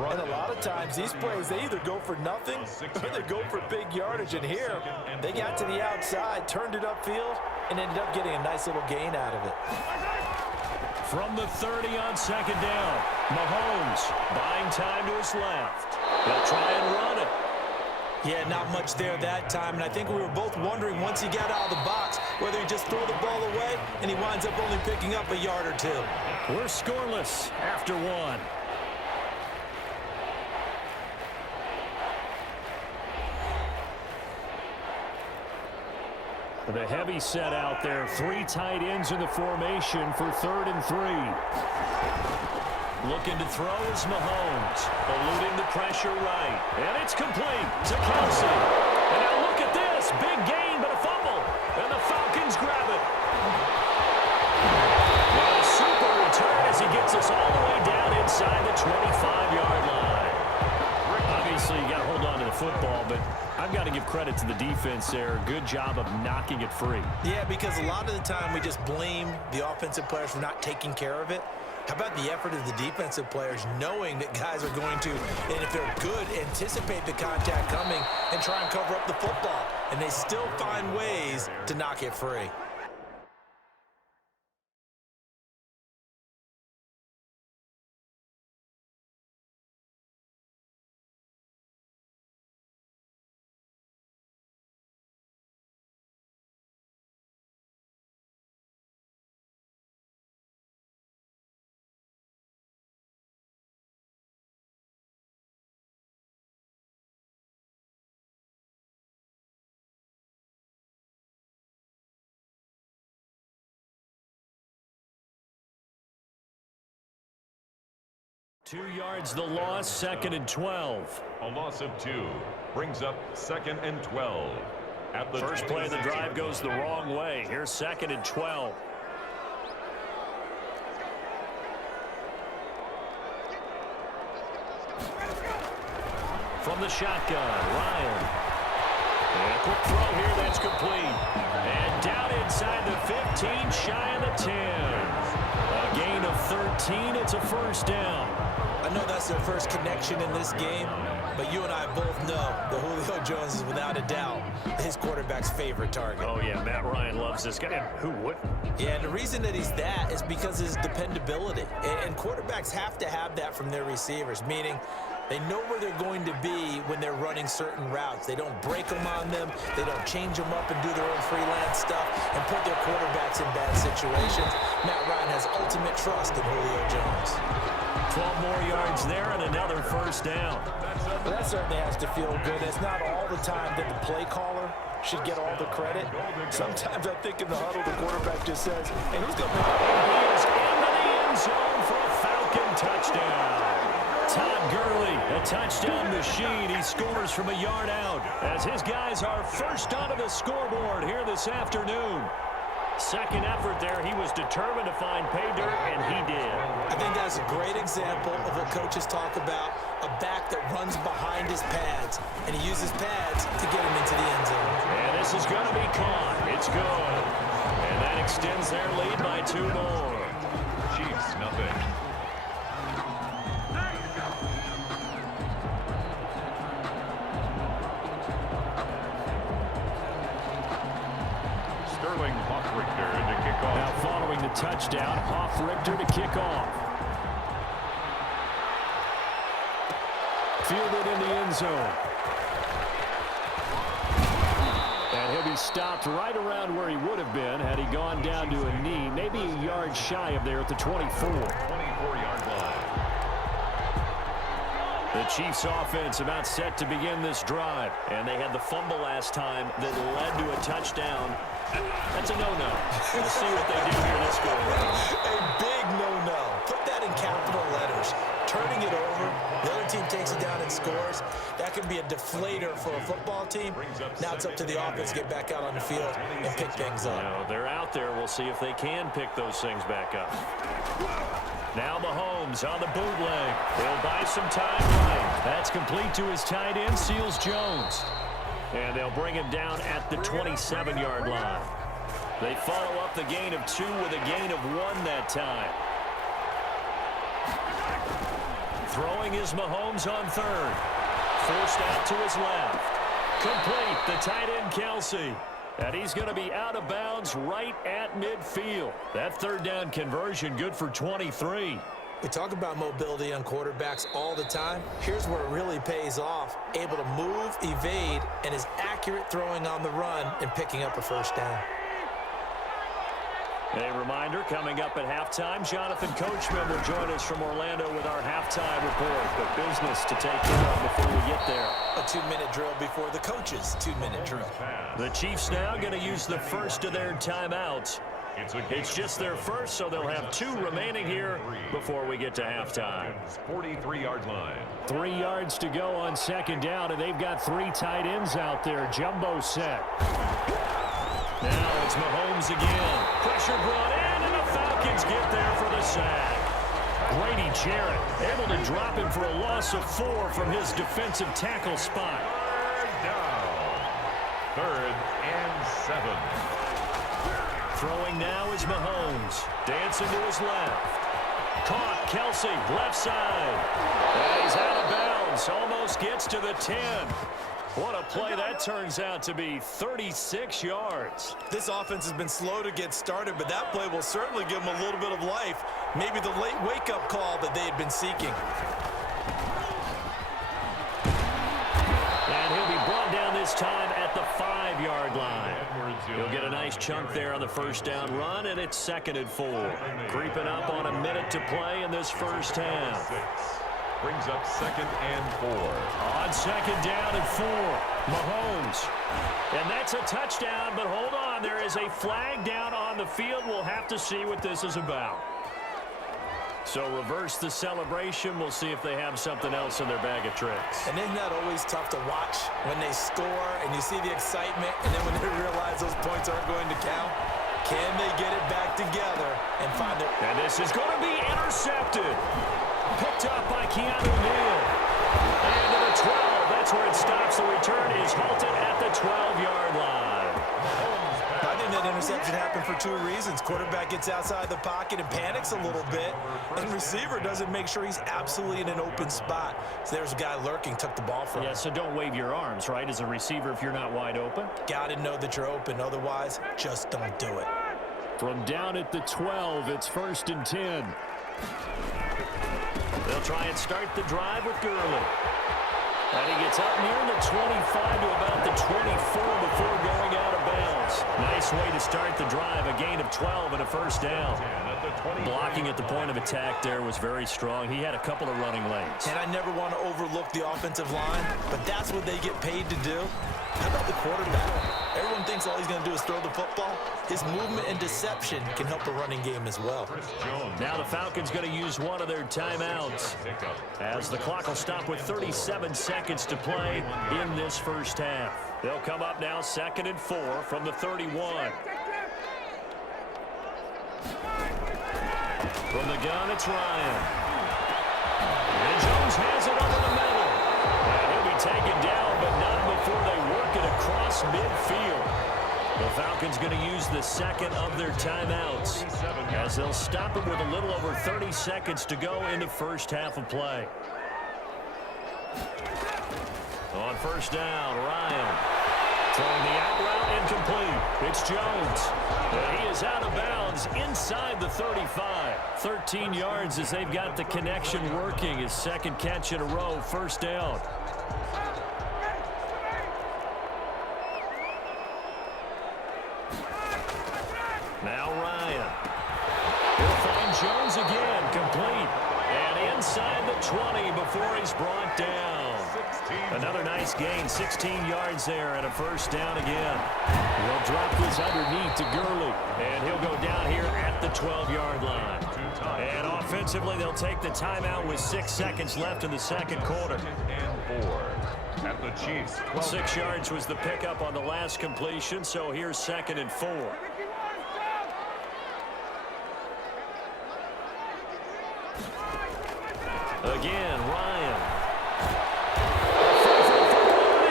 And a lot of times these plays, they either go for nothing or they go for big yardage. And here, they got to the outside, turned it upfield, and ended up getting a nice little gain out of it. From the 30 on second down, Mahomes buying time to his left. He'll try and run it. Yeah, not much there that time, and I think we were both wondering once he got out of the box whether he'd just throw the ball away, and he winds up only picking up a yard or two. We're scoreless after one. The heavy set out there. 3 tight ends in the formation for 3rd and 3. Looking to throw is Mahomes. Eluding the pressure right. And it's complete to Kelsey. And now look at this. Big gain, but a fumble. And the Falcons grab it. Well, a super return as he gets us all the way down inside the 25-yard line. Obviously, you got to hold on to the football, but I've got to give credit to the defense there. Good job of knocking it free. Yeah, because a lot of the time we just blame the offensive players for not taking care of it. How about the effort of the defensive players knowing that guys are going to, and if they're good, anticipate the contact coming and try and cover up the football. And they still find ways to knock it free. Two yards the loss, 2nd and 12. A loss of 2 brings up 2nd and 12. At the first play of the drive goes the wrong way. Here's 2nd and 12. From the shotgun, Ryan. And a quick throw here, that's complete. And down inside the 15, shy of the 10. A gain of 13, it's a first down. I know that's their first connection in this game, but you and I both know that Julio Jones is without a doubt his quarterback's favorite target. Oh, yeah, Matt Ryan loves this guy. Who wouldn't? Yeah, and the reason that he's that is because of his dependability. And quarterbacks have to have that from their receivers, meaning they know where they're going to be when they're running certain routes. They don't break them on them. They don't change them up and do their own freelance stuff and put their quarterbacks in bad situations. Matt Ryan has ultimate trust in Julio Jones. 12 more yards there and another first down. Well, that certainly has to feel good. It's not all the time that the play caller should get all the credit. Sometimes I think in the huddle, the quarterback just says, hey, who's going to make it? He is into the end zone for a Falcon touchdown. Todd Gurley, a touchdown machine. He scores from a yard out as his guys are first onto the scoreboard here this afternoon. Second effort there, he was determined to find pay dirt, and he did. I think that's a great example of what coaches talk about, a back that runs behind his pads, and he uses pads to get him into the end zone. And this is going to be caught. It's good. And that extends their lead by 2 more. Chiefs, nothing. Now following the touchdown, Richter to kick off. Fielded in the end zone. And he'll be stopped right around where he would have been had he gone down to a knee, maybe a yard shy of there at the 24. 24-yard line. The Chiefs offense about set to begin this drive. And they had the fumble last time that led to a touchdown. That's a no-no. We'll see what they do here this go around. A big no-no. Put that in capital letters. Turning it over, the other team takes it down and scores. That could be a deflator for a football team. Now it's up to the offense to get back out on the field and pick things up. No, they're out there. We'll see if they can pick those things back up. Now Mahomes on the bootleg. He'll buy some time right. That's complete to his tight end, Seals Jones. And they'll bring him down at the 27-yard line. They follow up the gain of 2 with a gain of 1 that time. Throwing is Mahomes on third. Forced out to his left. Complete, the tight end Kelsey. And he's going to be out of bounds right at midfield. That third down conversion good for 23. We talk about mobility on quarterbacks all the time. Here's where it really pays off. Able to move, evade, and is accurate throwing on the run and picking up a first down. A reminder, coming up at halftime, Jonathan Coachman will join us from Orlando with our halftime report. But business to take care of before we get there. A 2-minute drill before the coach's 2-minute drill. The Chiefs now going to use the first of their timeouts. It's just their first, so they'll have 2 remaining here before we get to halftime. 43-yard line. 3 yards to go on second down, and they've got 3 tight ends out there. Jumbo set. Now it's Mahomes again. Pressure brought in, and the Falcons get there for the sack. Grady Jarrett able to drop him for a loss of 4 from his defensive tackle spot. Third down. 3rd and 7. Throwing now is Mahomes. Dancing to his left. Caught, Kelsey, left side. And he's out of bounds. Almost gets to the 10. What a play that turns out to be. 36 yards. This offense has been slow to get started, but that play will certainly give them a little bit of life. Maybe the late wake-up call that they had been seeking. And he'll be brought down this time at the 5-yard line. He'll get a nice chunk there on the first down run, and it's 2nd and 4. Creeping up on a minute to play in this first half. Brings up 2nd and 4. On 2nd down and 4, Mahomes. And that's a touchdown, but hold on. There is a flag down on the field. We'll have to see what this is about. So reverse the celebration. We'll see if they have something else in their bag of tricks. And isn't that always tough to watch when they score and you see the excitement, and then when they realize those points aren't going to count? Can they get it back together and find their... And this is going to be intercepted. Picked up by Keanu Neal. And to the 12. That's where it stops. The return is halted at the 12-yard line. I think that interception happened for 2 reasons. Quarterback gets outside the pocket and panics a little bit, and receiver doesn't make sure he's absolutely in an open spot. So there's a guy lurking, took the ball from him. Yeah, so don't wave your arms, right, as a receiver if you're not wide open? Got to know that you're open. Otherwise, just don't do it. From down at the 12, it's 1st and 10. They'll try and start the drive with Gurley. And he gets up near the 25 to about the 24 before going out of bounds. Nice way to start the drive, a gain of 12 and a first down. Blocking at the point of attack there was very strong. He had a couple of running lanes. And I never want to overlook the offensive line, but that's what they get paid to do. How about the quarterback? Everyone thinks all he's going to do is throw the football. His movement and deception can help a running game as well. Now the Falcons going to use one of their timeouts as the clock will stop with 37 seconds to play in this first half. They'll come up now 2nd and 4 from the 31. From the gun, it's Ryan. And Jones has it over the middle. And he'll be taken down, but not before they work it across midfield. The Falcons going to use the 2nd of their timeouts as they'll stop it with a little over 30 seconds to go in the first half of play. On first down, Ryan throwing the out route incomplete. It's Jones. And he is out of bounds inside the 35. 13 yards as they've got the connection working. His 2nd catch in a row, first down. Now Ryan. He'll find Jones again, complete. And inside the 20 before he's brought down. Another nice gain, 16 yards there and a first down again. He'll drop this underneath to Gurley. And he'll go down here at the 12-yard line. And offensively, they'll take the timeout with 6 seconds left in the 2nd quarter. And 4. At the Chiefs. 6 yards was the pickup on the last completion, so here's 2nd and 4. Again, Ryan.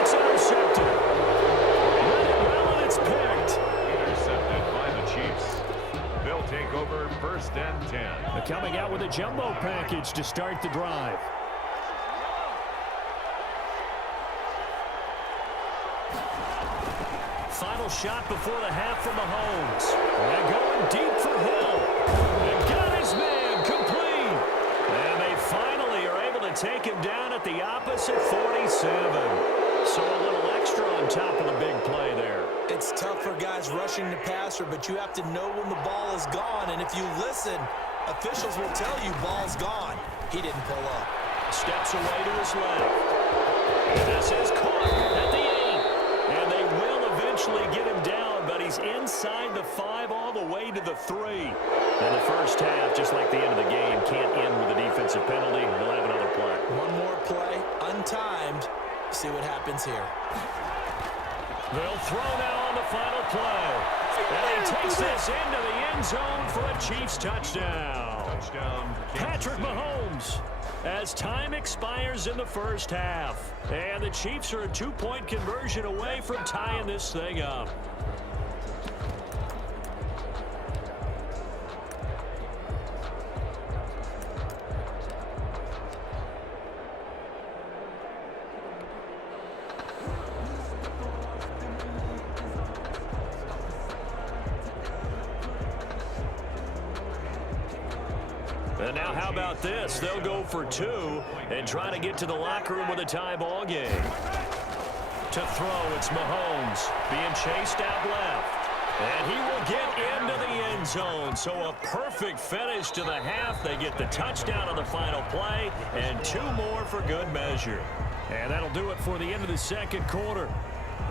It's intercepted. Well, and it's picked. Intercepted by the Chiefs. They'll take over 1st and 10. Coming out with a jumbo package to start the drive. final shot before the half from Mahomes. And going deep for Hill. And got his man complete. And they finally are able to take him down at the opposite 47. So a little extra on top of the big play there. It's tough for guys rushing the passer, but you have to know when the ball is gone. And if you listen, officials will tell you ball's gone. He didn't pull up. Steps away to his left. This is caught at the 8. And they will eventually get him down, but he's inside the 5 all the way to the 3. And the first half, just like the end of the game, can't end with a defensive penalty. We'll have another play. One more play, untimed. See what happens here. They'll throw now on the final play. And he takes this into the end zone for a Chiefs touchdown. Patrick Mahomes, as time expires in the first half. And the Chiefs are a 2-point conversion away from tying this thing up. And now how about this? They'll go for 2 and try to get to the locker room with a tie ball game. To throw, it's Mahomes being chased out left. And he will get into the end zone. So a perfect finish to the half. They get the touchdown on the final play and 2 more for good measure. And that'll do it for the end of the second quarter.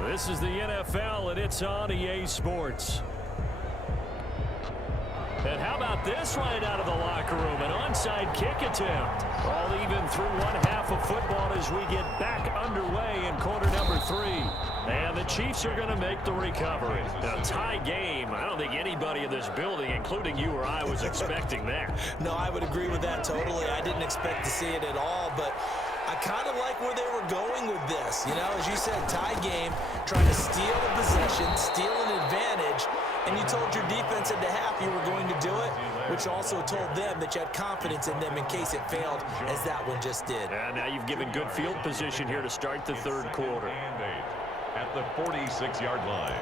This is the NFL, and it's on EA Sports. And how about this right out of the locker room? An onside kick attempt. All even through one half of football as we get back underway in quarter number 3. And the Chiefs are going to make the recovery. A tie game. I don't think anybody in this building, including you or I, was expecting that. No, I would agree with that totally. I didn't expect to see it at all, but I kind of like where they were going with this. You know, as you said, tie game, trying to steal a possession, steal an advantage, and you told your defense at the half you were going to do it, which also told them that you had confidence in them in case it failed, as that one just did. And now you've given good field position here to start the third quarter. At the 46-yard line.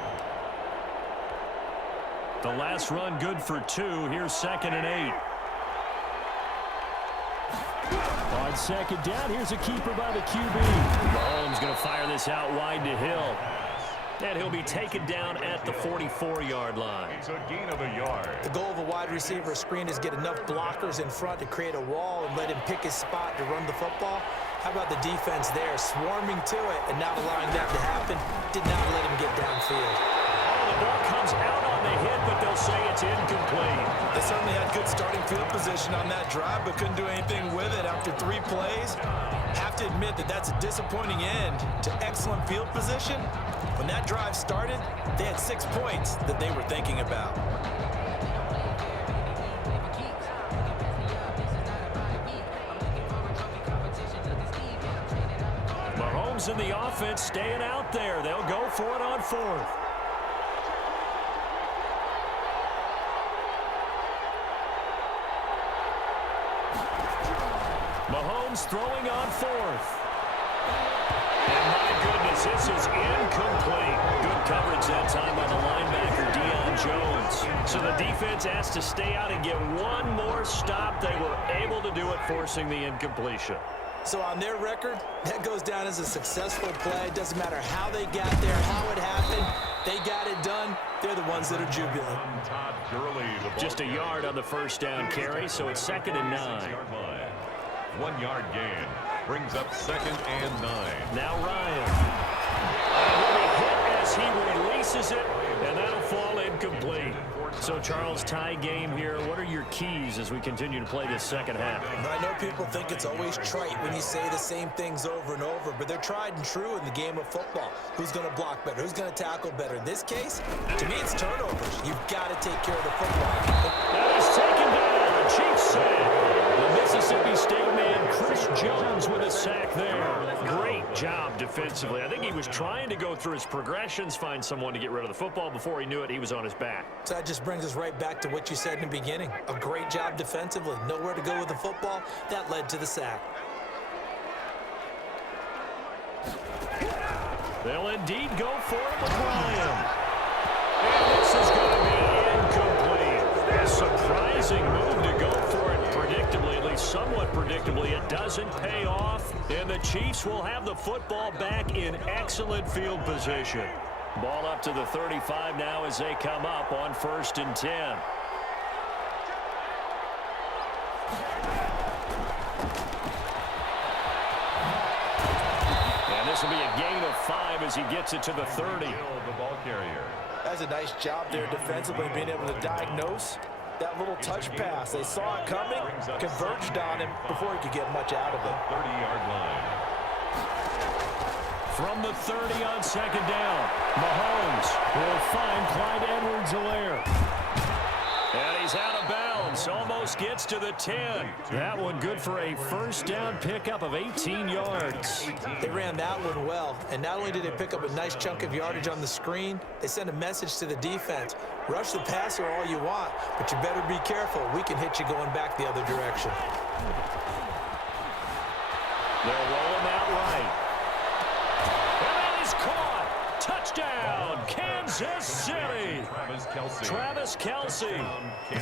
The last run good for 2. Here's 2nd and 8. On second down, here's a keeper by the QB. Mahomes going to fire this out wide to Hill. And he'll be taken down at the 44-yard line. It's a gain of a yard. The goal of a wide receiver screen is get enough blockers in front to create a wall and let him pick his spot to run the football. How about the defense there, swarming to it and not allowing that to happen? Did not let him get downfield. Oh, the ball comes out on the hit, but they'll say it's incomplete. They certainly had good starting field position on that drive, but couldn't do anything with it after 3 plays. Have to admit that that's a disappointing end to excellent field position. When that drive started, they had 6 points that they were thinking about. Mahomes and the offense staying out there. They'll go for it on 4th. Mahomes throwing on 4th. And my goodness, this is incomplete. Good coverage that time by the linebacker, Deion Jones. So the defense has to stay out and get one more stop. They were able to do it, forcing the incompletion. So on their record, that goes down as a successful play. It doesn't matter how they got there, how it happened. They got it done. They're the ones that are jubilant. Just a yard on the first down carry, so it's 2nd and 9. 1 yard gain brings up 2nd and 9. Now Ryan. Will be hit as he releases it, and that'll fall incomplete. So, Charles, tie game here. What are your keys as we continue to play this second half? I know people think it's always trite when you say the same things over and over, but they're tried and true in the game of football. Who's going to block better? Who's going to tackle better? In this case, to me, it's turnovers. You've got to take care of the football. That is taken down. Chiefs sack. The Mississippi State man, Chris Jones, with a sack there. Great job defensively. I think he was trying to go through his progressions, find someone to get rid of the football. Before he knew it, he was on his back. So that just brings us right back to what you said in the beginning. A great job defensively. Nowhere to go with the football. That led to the sack. They'll indeed go for it with Ryan. And this is going to be incomplete. A surprising move to go for it predictably, at least somewhat predictably. It doesn't pay off, and the Chiefs will have the football back in excellent field position. Ball up to the 35 now as they come up on 1st and 10. And this will be a gain of 5 as he gets it to the 30. The ball carrier. That's a nice job there defensively, being able to diagnose that little touch pass. They saw it coming, converged on him before he could get much out of it. 30-yard line. From the 30 on 2nd down, Mahomes will find Clyde Edwards-Helaire. And he's out of bounds, almost gets to the 10. That one good for a 1st down pickup of 18 yards. They ran that one well, and not only did they pick up a nice chunk of yardage on the screen, they sent a message to the defense. Rush the passer all you want, but you better be careful. We can hit you going back the other direction. They'll roll him out right. And that is caught. Touchdown, Kansas City. Travis Kelce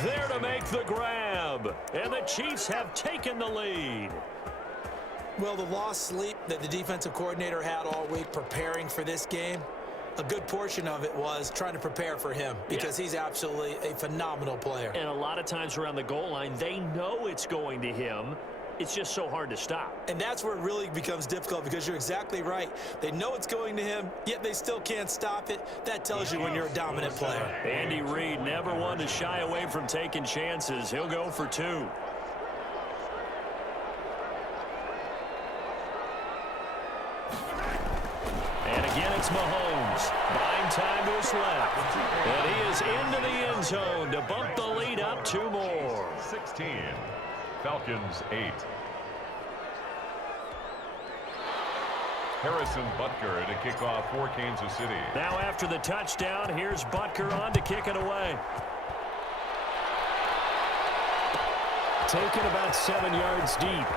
there to make the grab. And the Chiefs have taken the lead. Well, the lost sleep that the defensive coordinator had all week preparing for this game, a good portion of it was trying to prepare for him because he's absolutely a phenomenal player. And a lot of times around the goal line, they know it's going to him. It's just so hard to stop. And that's where it really becomes difficult because you're exactly right. They know it's going to him, yet they still can't stop it. That tells you when you're a dominant player. Andy Reid never one to shy away from taking chances. He'll go for 2. And again, it's Mahomes. Buying time to his left. And he is into the end zone to bump the lead up 2 more. 16. Falcons 8. Harrison Butker to kick off for Kansas City. Now after the touchdown, here's Butker on to kick it away. Taken about 7 yards deep.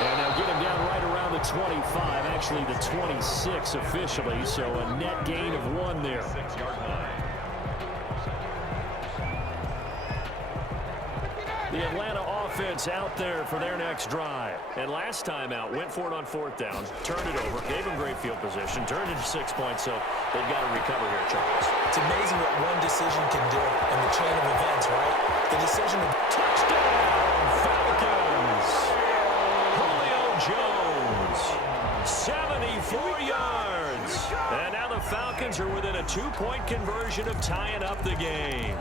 And they'll get him down right around the 25, actually the 26 officially, so a net gain of 1 there. 6-yard line. The Atlanta offense out there for their next drive. And last time out, went for it on 4th down, turned it over, gave them great field position, turned it to 6 points, so they've got to recover here, Charles. It's amazing what one decision can do in the chain of events, right? The decision to... Touchdown, Falcons! Julio Jones, 74 yards. And now the Falcons are within a 2-point conversion of tying up the game.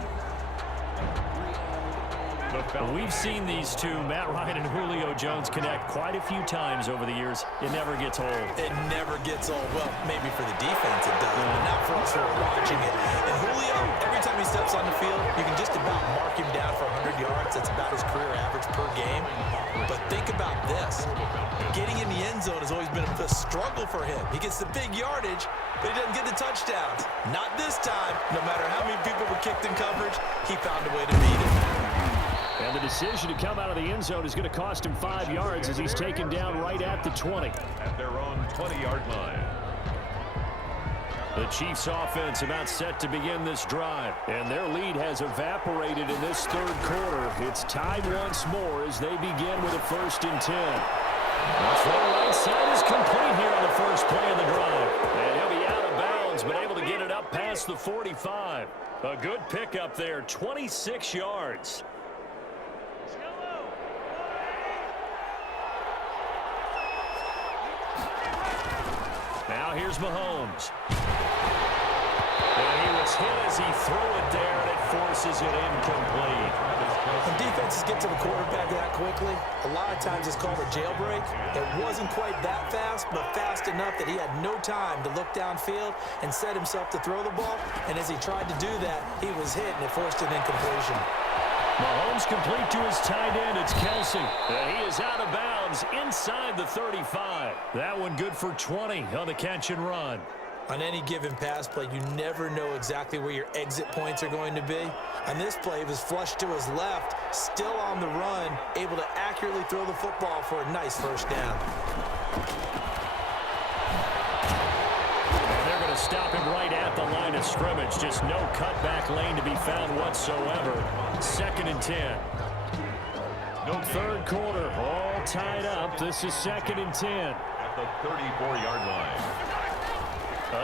We've seen these two, Matt Ryan and Julio Jones, connect quite a few times over the years. It never gets old. It never gets old. Well, maybe for the defense it does, but not for us who are watching it. And Julio, every time he steps on the field, you can just about mark him down for 100 yards. That's about his career average per game. But think about this. Getting in the end zone has always been a struggle for him. He gets the big yardage, but he doesn't get the touchdowns. Not this time. No matter how many people were kicked in coverage, he found a way to beat it. And the decision to come out of the end zone is going to cost him 5 yards as he's taken down right at the 20. At their own 20-yard line. The Chiefs offense about set to begin this drive. And their lead has evaporated in this 3rd quarter. It's tied once more as they begin with a 1st and 10. The throw right side is complete here on the first play of the drive. And he'll be out of bounds, but able to get it up past the 45. A good pickup there, 26 yards. Now here's Mahomes. And he was hit as he threw it there, and it forces it incomplete. When defenses get to the quarterback that quickly, a lot of times it's called a jailbreak. It wasn't quite that fast, but fast enough that he had no time to look downfield and set himself to throw the ball. And as he tried to do that, he was hit, and it forced an incompletion. Mahomes complete to his tight end. It's Kelce. And he is out of bounds inside the 35. That one good for 20 on the catch and run. On any given pass play, you never know exactly where your exit points are going to be. On this play, he was flushed to his left, still on the run, able to accurately throw the football for a nice first down. And they're going to stop him right at the line of scrimmage. Just no cutback lane to be found whatsoever. 2nd and 10. Third quarter, all tied up. This is 2nd and 10. At the 34-yard line.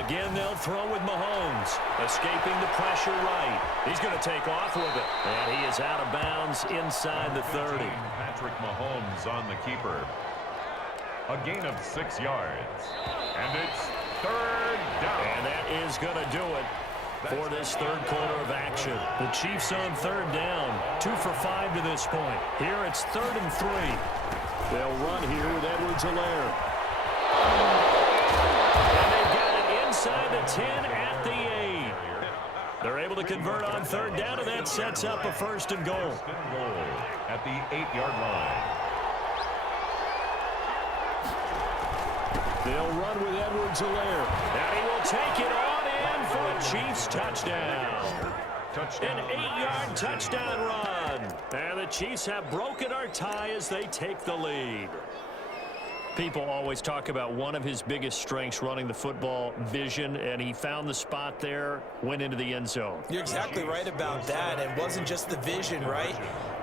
Again, they'll throw with Mahomes, escaping the pressure right. He's going to take off with it, and he is out of bounds inside the 30. Patrick Mahomes on the keeper. A gain of 6 yards. And it's 3rd down. And that is going to do it for this third quarter of action. The Chiefs on 3rd down, 2 for 5 to this point. Here it's 3rd and 3. They'll run here with Edwards-Helaire. Inside the 10 at the 8. They're able to convert on 3rd down, and that sets up a 1st and goal. At the 8-yard line. They'll run with Edwards-Helaire. And he will take it on in for a Chiefs touchdown. An 8-yard touchdown run. And the Chiefs have broken our tie as they take the lead. People always talk about one of his biggest strengths running the football, vision, and he found the spot there, went into the end zone. You're exactly right about that. It wasn't just the vision, right?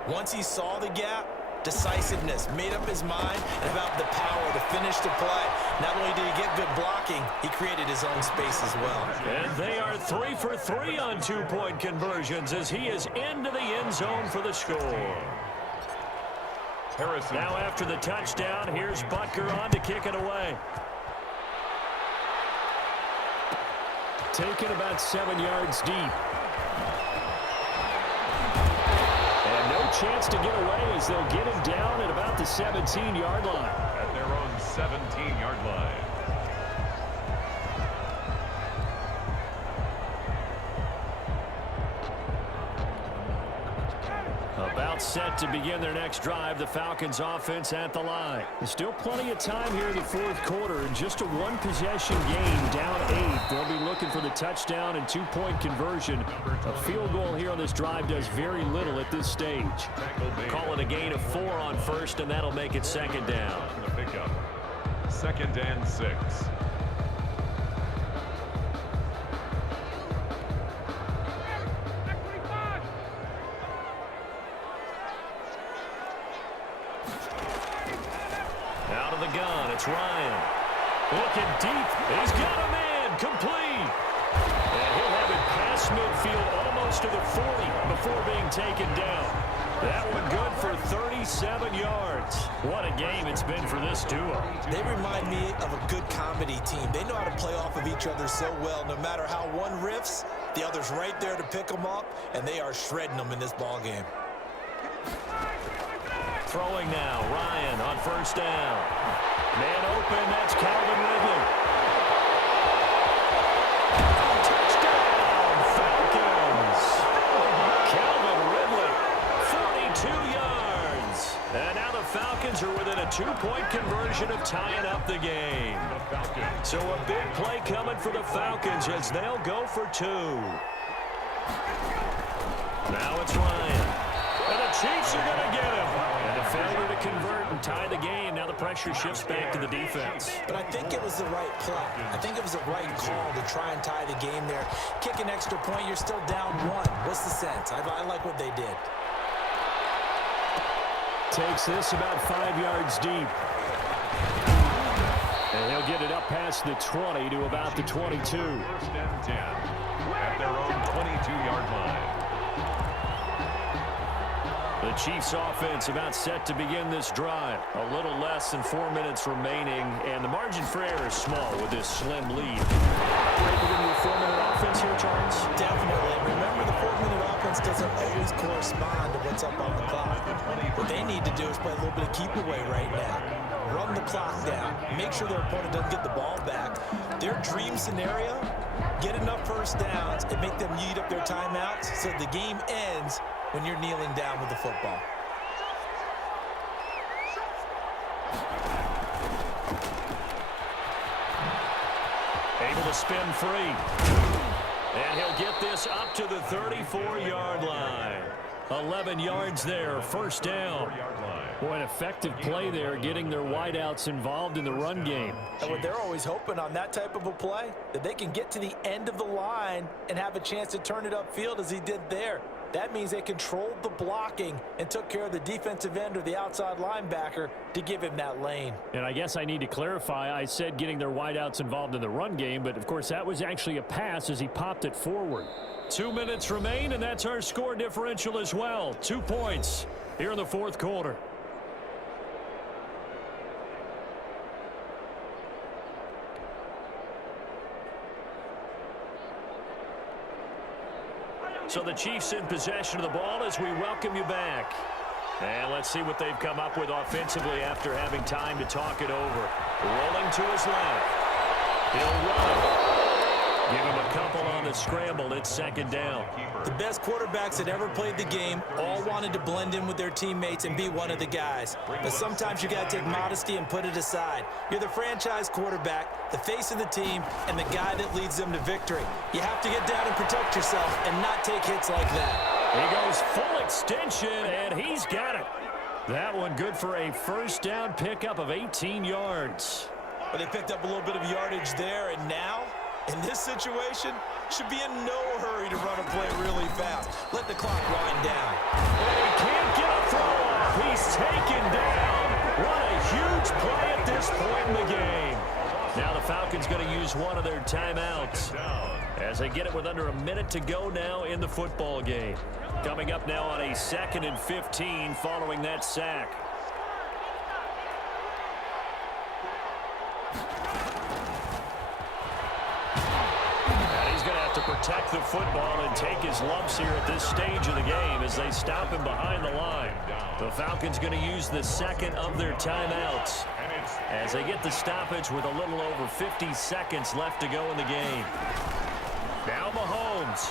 Once he saw the gap, decisiveness, made up his mind, and about the power to finish the play. Not only did he get good blocking, he created his own space as well. And they are 3 for 3 on 2-point conversions as he is into the end zone for the score. Harrison. Now after the touchdown, here's Butker on to kick it away. Taken about 7 yards deep. And no chance to get away as they'll get him down at about the 17-yard line. At their own 17-yard line. About set to begin their next drive, the Falcons offense at the line. There's still plenty of time here in the fourth quarter, and just a one-possession game, down 8. They'll be looking for the touchdown and 2-point conversion. A field goal here on this drive does very little at this stage. Calling a gain of 4 on 1st, and that'll make it 2nd down. The pickup. 2nd and 6. Out of the gun, it's Ryan. Looking deep, he's got a man, complete. And he'll have it past midfield almost to the 40 before being taken down. That one good for 37 yards. What a game it's been for this duo. They remind me of a good comedy team. They know how to play off of each other so well. No matter how one riffs, the other's right there to pick them up, and they are shredding them in this ball game. Throwing now, Ryan on 1st down. Man open, that's Calvin Ridley. Touchdown, Falcons. Calvin Ridley, 42 yards. And now the Falcons are within a 2-point conversion of tying up the game. So a big play coming for the Falcons as they'll go for 2. Now it's Ryan. And the Chiefs are going to get him. And a failure to convert and tie the game. Now the pressure shifts back to the defense. But I think it was the right play. I think it was the right call to try and tie the game there. Kick an extra point, you're still down 1. What's the sense? I like what they did. Takes this about 5 yards deep. And he'll get it up past the 20 to about the 22. 1st and 10. At their own 22-yard line. The Chiefs offense about set to begin this drive. A little less than 4 minutes remaining, and the margin for error is small with this slim lead. Operating in your 4-minute offense here, Charles? Definitely. Remember, the 4-minute offense doesn't always correspond to what's up on the clock. What they need to do is play a little bit of keep away right now. Run the clock down. Make sure their opponent doesn't get the ball back. Their dream scenario, get enough first downs and make them eat up their timeouts so the game ends when you're kneeling down with the football. Able to spin free. And he'll get this up to the 34-yard line. 11 yards there, first down. Boy, an effective play there, getting their wideouts involved in the run game. And what they're always hoping on that type of a play, that they can get to the end of the line and have a chance to turn it upfield as he did there. That means they controlled the blocking and took care of the defensive end or the outside linebacker to give him that lane. And I guess I need to clarify, I said getting their wideouts involved in the run game, but of course that was actually a pass as he popped it forward. 2 minutes remain, and that's our score differential as well. 2 points here in the fourth quarter. So the Chiefs in possession of the ball as we welcome you back. And let's see what they've come up with offensively after having time to talk it over. Rolling to his left. He'll run. Give him a couple on the scramble. It's second down. The best quarterbacks that ever played the game all wanted to blend in with their teammates and be one of the guys. But sometimes you got to take modesty and put it aside. You're the franchise quarterback, the face of the team, and the guy that leads them to victory. You have to get down and protect yourself and not take hits like that. He goes full extension, and he's got it. That one good for a first down pickup of 18 yards. But they picked up a little bit of yardage there, and now, in this situation, should be in no hurry to run a play really fast. Let the clock wind down. And he can't get a throw off. He's taken down. What a huge play at this point in the game. Now the Falcons going to use one of their timeouts as they get it with under a minute to go now in the football game. Coming up now on a 2nd and 15 following that sack. To protect the football and take his lumps here at this stage of the game as they stop him behind the line. The Falcons going to use the second of their timeouts as they get the stoppage with a little over 50 seconds left to go in the game. Now Mahomes.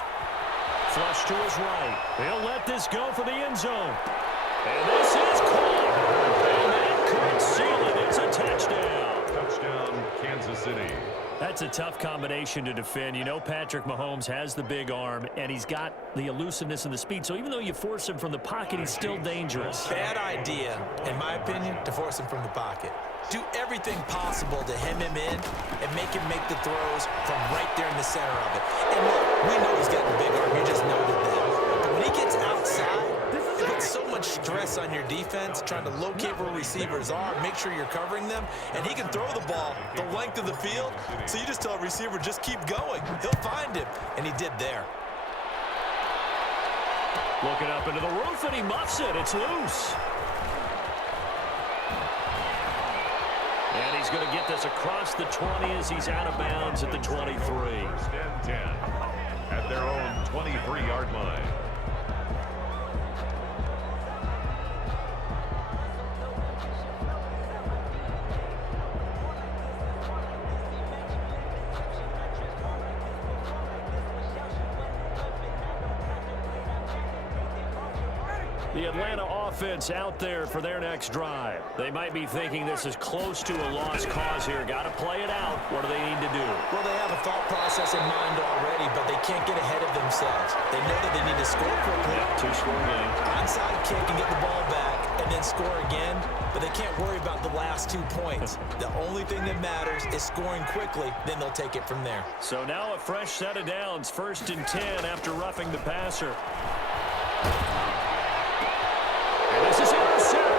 Flush to his right. He'll let this go for the end zone. And this is caught. And that could seal it. It's a touchdown. Touchdown, Kansas City. That's a tough combination to defend. You know Patrick Mahomes has the big arm, and he's got the elusiveness and the speed. So even though you force him from the pocket, he's still dangerous. Bad idea, in my opinion, to force him from the pocket. Do everything possible to hem him in and make him make the throws from right there in the center of it. And look, we know he's got the big arm. You just noted that. But when he gets outside, it puts so much stress on your defense trying to locate where receivers are, make sure you're covering them, and he can throw the ball the length of the field, so you just tell a receiver, just keep going. He'll find him, and he did there. Looking up into the roof, and he muffs it. It's loose. And he's going to get this across the 20 as he's out of bounds at the 23. First and 10 at their own 23-yard line. The Atlanta offense out there for their next drive. They might be thinking this is close to a lost cause here. Got to play it out. What do they need to do? Well, they have a thought process in mind already, but they can't get ahead of themselves. They know that they need to score quickly. Yeah, two-score game. Onside kick and get the ball back and then score again, but they can't worry about the last 2 points. The only thing that matters is scoring quickly, then they'll take it from there. So now a fresh set of downs, 1st and 10 after roughing the passer. And this is intercepted.